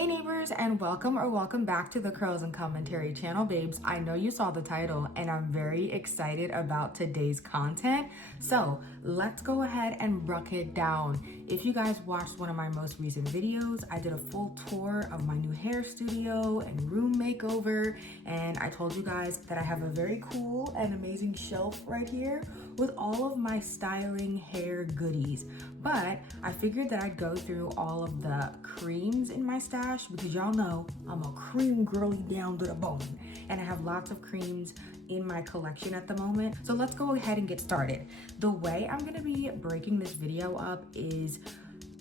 Hey neighbors, and welcome back to the Curls and Commentary channel, babes. I know you saw the title and I'm very excited about today's content. So let's go ahead and rock it down. If you guys watched one of my most recent videos, I did a full tour of my new hair studio and room makeover. And I told you guys that I have a very cool and amazing shelf right here with all of my styling hair goodies. But I figured that I'd go through all of the creams in my stash because y'all know I'm a cream girly down to the bone, and I have lots of creams in my collection at the moment. So let's go ahead and get started. The way I'm gonna be breaking this video up is,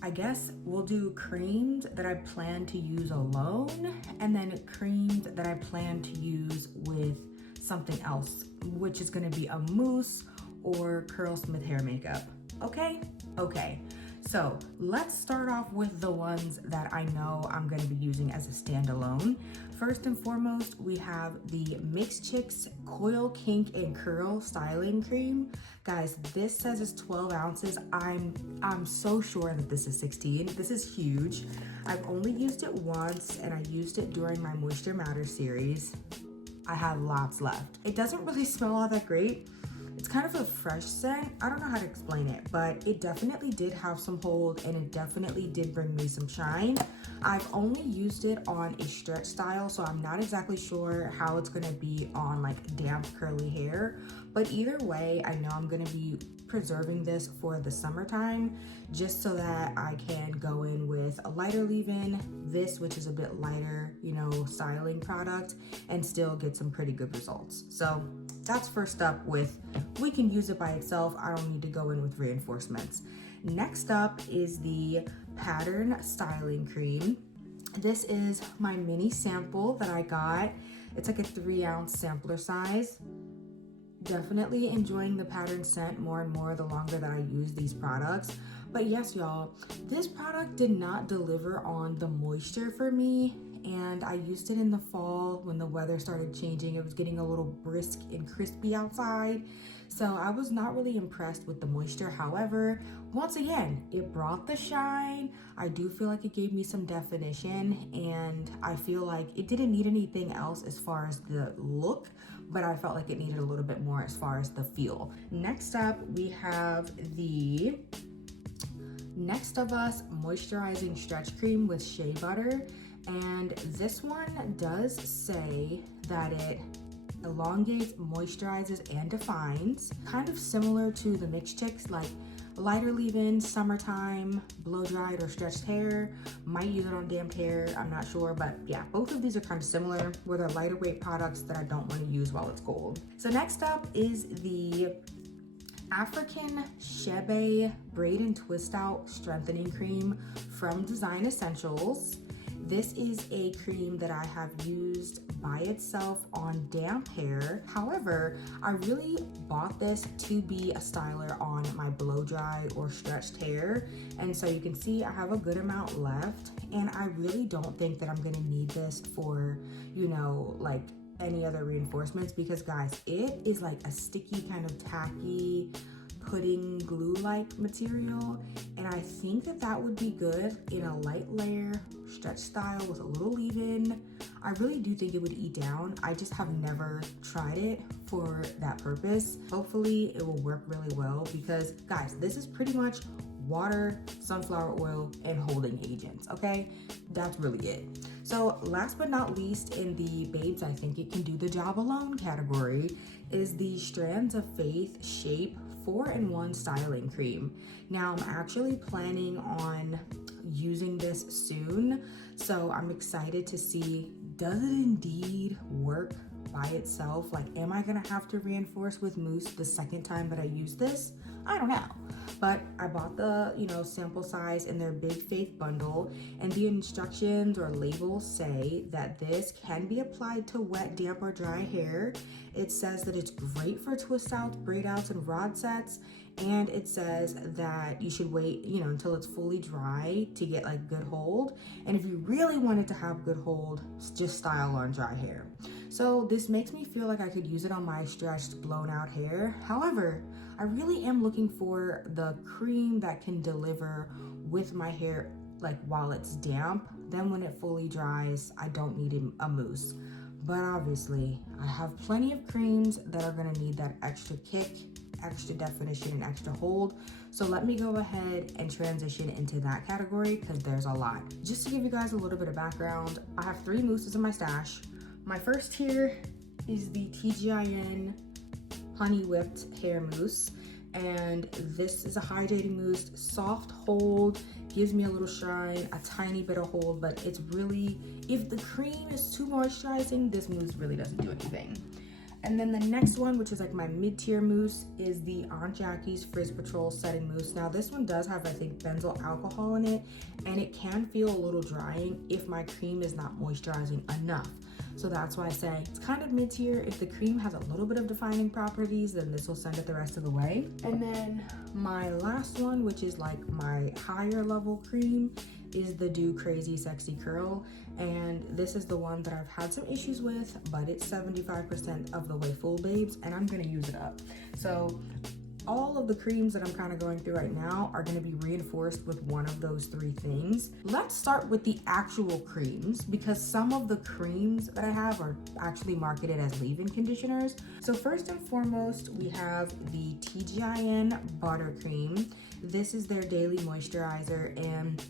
I guess we'll do creams that I plan to use alone and then creams that I plan to use with something else, which is gonna be a mousse or Curlsmith hair makeup. Okay? Okay. So let's start off with the ones that I know I'm going to be using as a standalone. First and foremost, we have the Mixed Chicks Coil Kink and Curl Styling Cream. Guys, this says it's 12 ounces. I'm so sure that this is 16. This is huge. I've only used it once and I used it during my Moisture Matters series. I have lots left. It doesn't really smell all that great. It's kind of a fresh scent. I don't know how to explain it, but it definitely did have some hold and it definitely did bring me some shine. I've only used it on a stretch style, so I'm not exactly sure how it's gonna be on like damp curly hair. But either way, I know I'm gonna be preserving this for the summertime just so that I can go in with a lighter leave-in, this which is a bit lighter, you know, styling product, and still get some pretty good results. So that's first up with, we can use it by itself. I don't need to go in with reinforcements. Next up is the Pattern Styling Cream. This is my mini sample that I got. It's like a 3-ounce sampler size. Definitely enjoying the pattern scent more and more the longer that I use these products. But yes, y'all, this product did not deliver on the moisture for me. And I used it in the fall when the weather started changing. It was getting a little brisk and crispy outside. So I was not really impressed with the moisture. However, once again, it brought the shine. I do feel like it gave me some definition, and I feel like it didn't need anything else as far as the look, but I felt like it needed a little bit more as far as the feel. Next up, we have the Next of Us Moisturizing Stretch Cream with Shea Butter. And this one does say that it elongates, moisturizes, and defines. Kind of similar to the Mixed Chicks, like lighter leave-in, summertime, blow-dried or stretched hair. Might use it on damp hair, I'm not sure, but yeah, both of these are kind of similar, where they're lighter weight products that I don't want to use while it's cold. So next up is the African Shebe Braid and Twist Out Strengthening Cream from Design Essentials. This is a cream that I have used by itself on damp hair. However, I really bought this to be a styler on my blow dry or stretched hair. And so you can see I have a good amount left, and I really don't think that I'm gonna need this for, you know, like any other reinforcements, because guys, it is like a sticky kind of tacky pudding glue-like material, and I think that that would be good in a light layer stretch style with a little leave-in. I really do think it would eat down. I just have never tried it for that purpose. Hopefully it will work really well, because guys, this is pretty much water, sunflower oil, and holding agents, okay? That's really it. So last but not least, in the babes I think it can do the job alone category, is the Strands of Faith Shape 4-in-1 Styling Cream. Now I'm actually planning on using this soon, so I'm excited to see, does it indeed work by itself? Like, am I gonna have to reinforce with mousse the second time that I use this? I don't know. But I bought the, you know, sample size in their Big Faith bundle, and the instructions or labels say that this can be applied to wet, damp, or dry hair. It says that it's great for twist outs, braid outs, and rod sets. And it says that you should wait, you know, until it's fully dry to get like good hold. And if you really wanted to have good hold, just style on dry hair. So this makes me feel like I could use it on my stretched, blown out hair. However, I really am looking for the cream that can deliver with my hair like while it's damp. then when it fully dries, I don't need a mousse. But obviously, I have plenty of creams that are gonna need that extra kick, extra definition, and extra hold. So let me go ahead and transition into that category because there's a lot. Just to give you guys a little bit of background, I have 3 mousses in my stash. My first here is the TGIN Honey Whipped Hair Mousse. And this is a hydrating mousse, soft hold, gives me a little shine, a tiny bit of hold, but it's really, if the cream is too moisturizing, this mousse really doesn't do anything. And then the next one, which is like my mid-tier mousse, is the Aunt Jackie's Frizz Patrol Setting Mousse. Now this one does have, I think, benzyl alcohol in it, and it can feel a little drying if my cream is not moisturizing enough. So that's why I say it's kind of mid-tier. If the cream has a little bit of defining properties, then this will send it the rest of the way. And then my last one, which is like my higher level cream, is the Do Crazy Sexy Curl. And this is the one that I've had some issues with, but it's 75% of the way full, babes, and I'm gonna use it up. So all of the creams that I'm kind of going through right now are going to be reinforced with one of those 3 things. Let's start with the actual creams because some of the creams that I have are actually marketed as leave-in conditioners. So first and foremost, we have the TGIN Buttercream. This is their daily moisturizer, and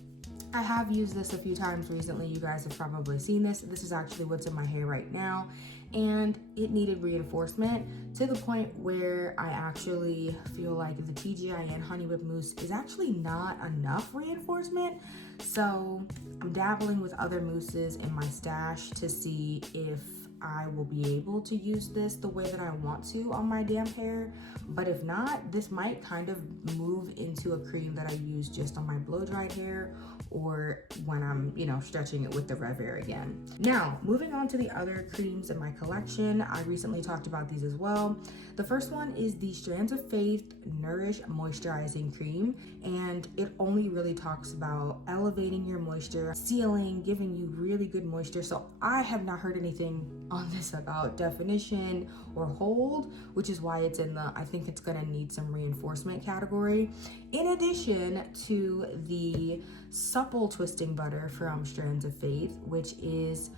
I have used this a few times recently. You guys have probably seen this. This is actually what's in my hair right now. And it needed reinforcement to the point where I actually feel like the TGIN Honey Whip Mousse is actually not enough reinforcement. So I'm dabbling with other mousses in my stash to see if I will be able to use this the way that I want to on my damp hair. But if not, this might kind of move into a cream that I use just on my blow dried hair or when I'm, stretching it with the Rev Air again. Now, moving on to the other creams in my collection, I recently talked about these as well. The first one is the Strands of Faith Nourish Moisturizing Cream, and it only really talks about elevating your moisture, sealing, giving you really good moisture. So I have not heard anything on this about definition or hold, which is why it's in the I think it's gonna need some reinforcement category. In addition to the Supple Twisting Butter from Strands of Faith, which is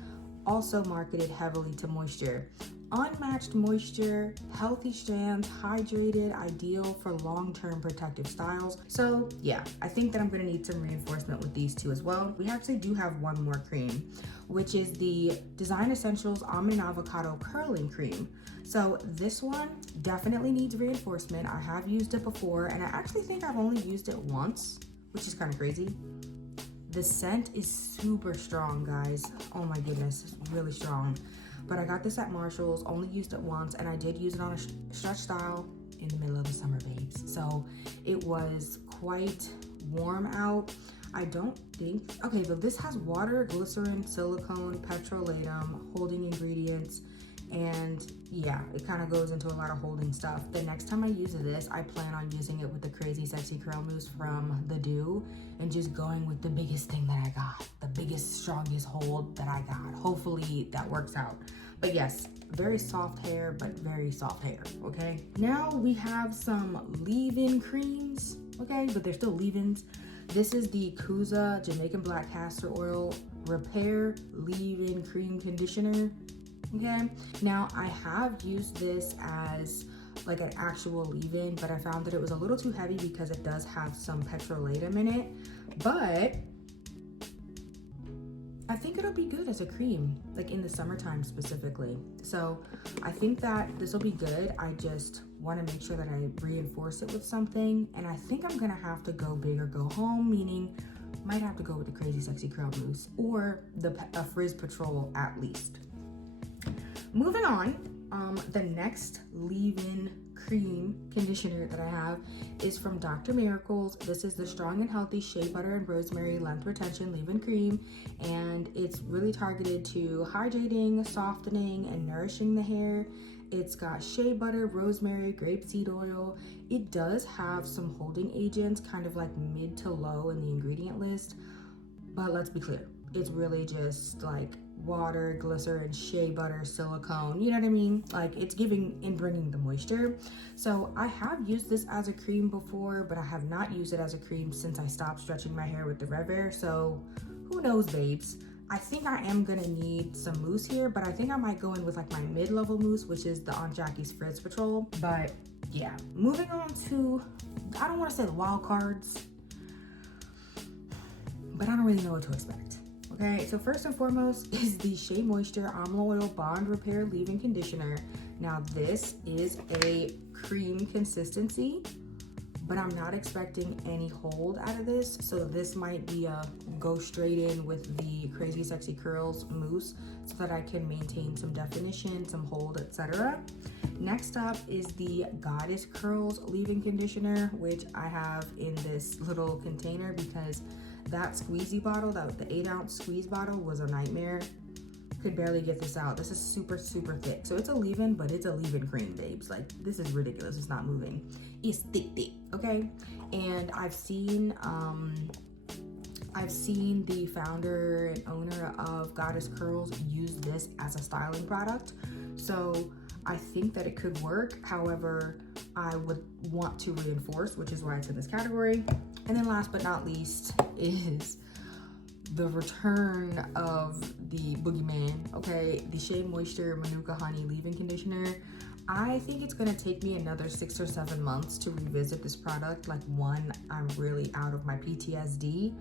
also marketed heavily to moisture. Unmatched moisture, healthy strands, hydrated, ideal for long-term protective styles. So yeah, I think that I'm gonna need some reinforcement with these 2 as well. We actually do have one more cream, which is the Design Essentials Almond and Avocado Curling Cream. So this one definitely needs reinforcement. I have used it before, and I actually think I've only used it once, which is kind of crazy. The scent is super strong, guys. Oh my goodness, it's really strong. But I got this at Marshall's, only used it once, and I did use it on a stretch style in the middle of the summer, babes. So it was quite warm out. I don't think, okay, but this has water, glycerin, silicone, petrolatum, holding ingredients, and yeah, it kind of goes into a lot of holding stuff. The next time I use this, I plan on using it with the Crazy Sexy Curl Mousse from the Do and just going with the biggest thing that I got, the biggest, strongest hold that I got. Hopefully that works out. But yes, very soft hair, but very soft hair, okay? Now we have some leave-in creams, okay? But they're still leave-ins. This is the Kuza Jamaican Black Castor Oil Repair Leave-In Cream Conditioner. Okay, now I have used this as like an actual leave-in, but I found that it was a little too heavy because it does have some petrolatum in it, but I think it'll be good as a cream, like in the summertime specifically. So I think that this will be good. I just want to make sure that I reinforce it with something, and I think I'm gonna have to go big or go home, meaning might have to go with the Crazy Sexy Curl Mousse or a Frizz Patrol at least. Moving on, the next leave-in cream conditioner that I have is from Dr. Miracles. This is the Strong and Healthy Shea Butter and Rosemary Length Retention Leave-In Cream, and it's really targeted to hydrating, softening, and nourishing the hair. It's got shea butter, rosemary, grapeseed oil. It does have some holding agents, kind of like mid to low in the ingredient list, but let's be clear, it's really just like water, glycerin, shea butter, silicone, you know what I mean? Like it's giving and bringing the moisture. So I have used this as a cream before, but I have not used it as a cream since I stopped stretching my hair with the Rev Air. So who knows, babes. I think I am gonna need some mousse here, but I think I might go in with like my mid-level mousse, which is the Aunt Jackie's Frizz Patrol. But yeah, moving on to, I don't wanna say the wild cards, but I don't really know what to expect. Okay, so first and foremost is the Shea Moisture Almond Oil Bond Repair Leave-In Conditioner. Now this is a cream consistency, but I'm not expecting any hold out of this. So this might be a go straight in with the Crazy Sexy Curls mousse so that I can maintain some definition, some hold, etc. Next up is the Goddess Curls leave-in conditioner, which I have in this little container because that squeezy bottle, the 8-ounce squeeze bottle, was a nightmare. Could barely get this out. This is super, super thick. So it's a leave-in, but it's a leave-in cream, babes. Like, this is ridiculous. It's not moving. It's thick, okay? And I've seen the founder and owner of Goddess Curls use this as a styling product. So I think that it could work. However, I would want to reinforce, which is why it's in this category. And then last but not least is the return of the boogeyman, okay? The Shea Moisture Manuka Honey Leave-In Conditioner. I think it's gonna take me another 6 or 7 months to revisit this product. Like, one, I'm really out of my PTSD,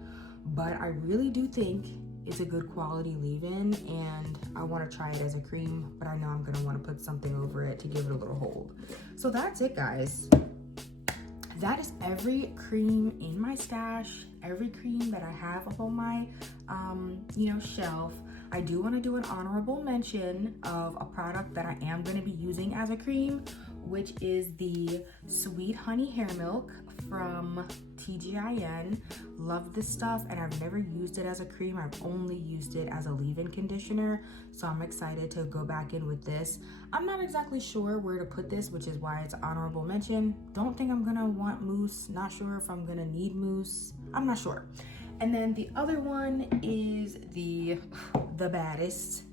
but I really do think it's a good quality leave-in, and I wanna try it as a cream, but I know I'm gonna wanna put something over it to give it a little hold. So that's it, guys. That is every cream in my stash, every cream that I have up on my, shelf. I do want to do an honorable mention of a product that I am going to be using as a cream, which is the Sweet Honey Hair Milk from TGIN. Love this stuff, and I've never used it as a cream. I've only used it as a leave-in conditioner, so I'm excited to go back in with this. I'm not exactly sure where to put this, which is why it's an honorable mention. Don't think I'm gonna want mousse. Not sure if I'm gonna need mousse. I'm not sure. And then the other one is the baddest,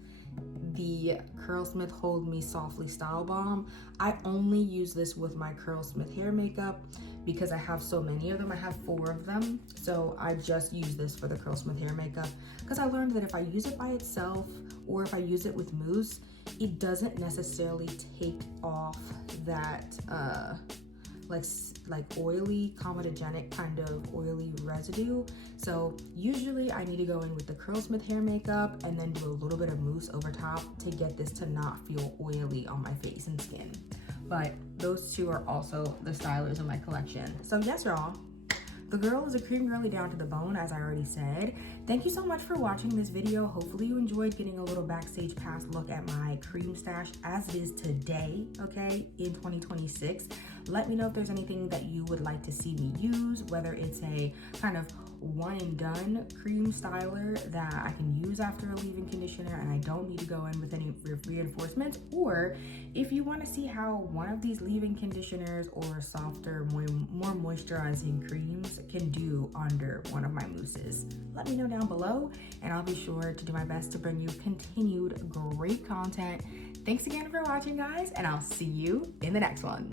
the Curlsmith Hold Me Softly Style Balm. I only use this with my Curlsmith hair makeup because I have so many of them. I have 4 of them. So I just use this for the Curlsmith hair makeup because I learned that if I use it by itself or if I use it with mousse, it doesn't necessarily take off that like oily, comedogenic kind of oily residue. So usually I need to go in with the Curlsmith hair makeup and then do a little bit of mousse over top to get this to not feel oily on my face and skin. But those 2 are also the stylers in my collection. So yes, y'all, the girl is a cream girly down to the bone, as I already said. Thank you so much for watching this video. Hopefully you enjoyed getting a little backstage pass look at my cream stash as it is today, okay, in 2026. Let me know if there's anything that you would like to see me use, whether it's a kind of one and done cream styler that I can use after a leave-in conditioner and I don't need to go in with any reinforcements, or if you want to see how one of these leave-in conditioners or softer, more moisturizing creams can do under one of my mousses. Let me know down below and I'll be sure to do my best to bring you continued great content. Thanks again for watching, guys, and I'll see you in the next one.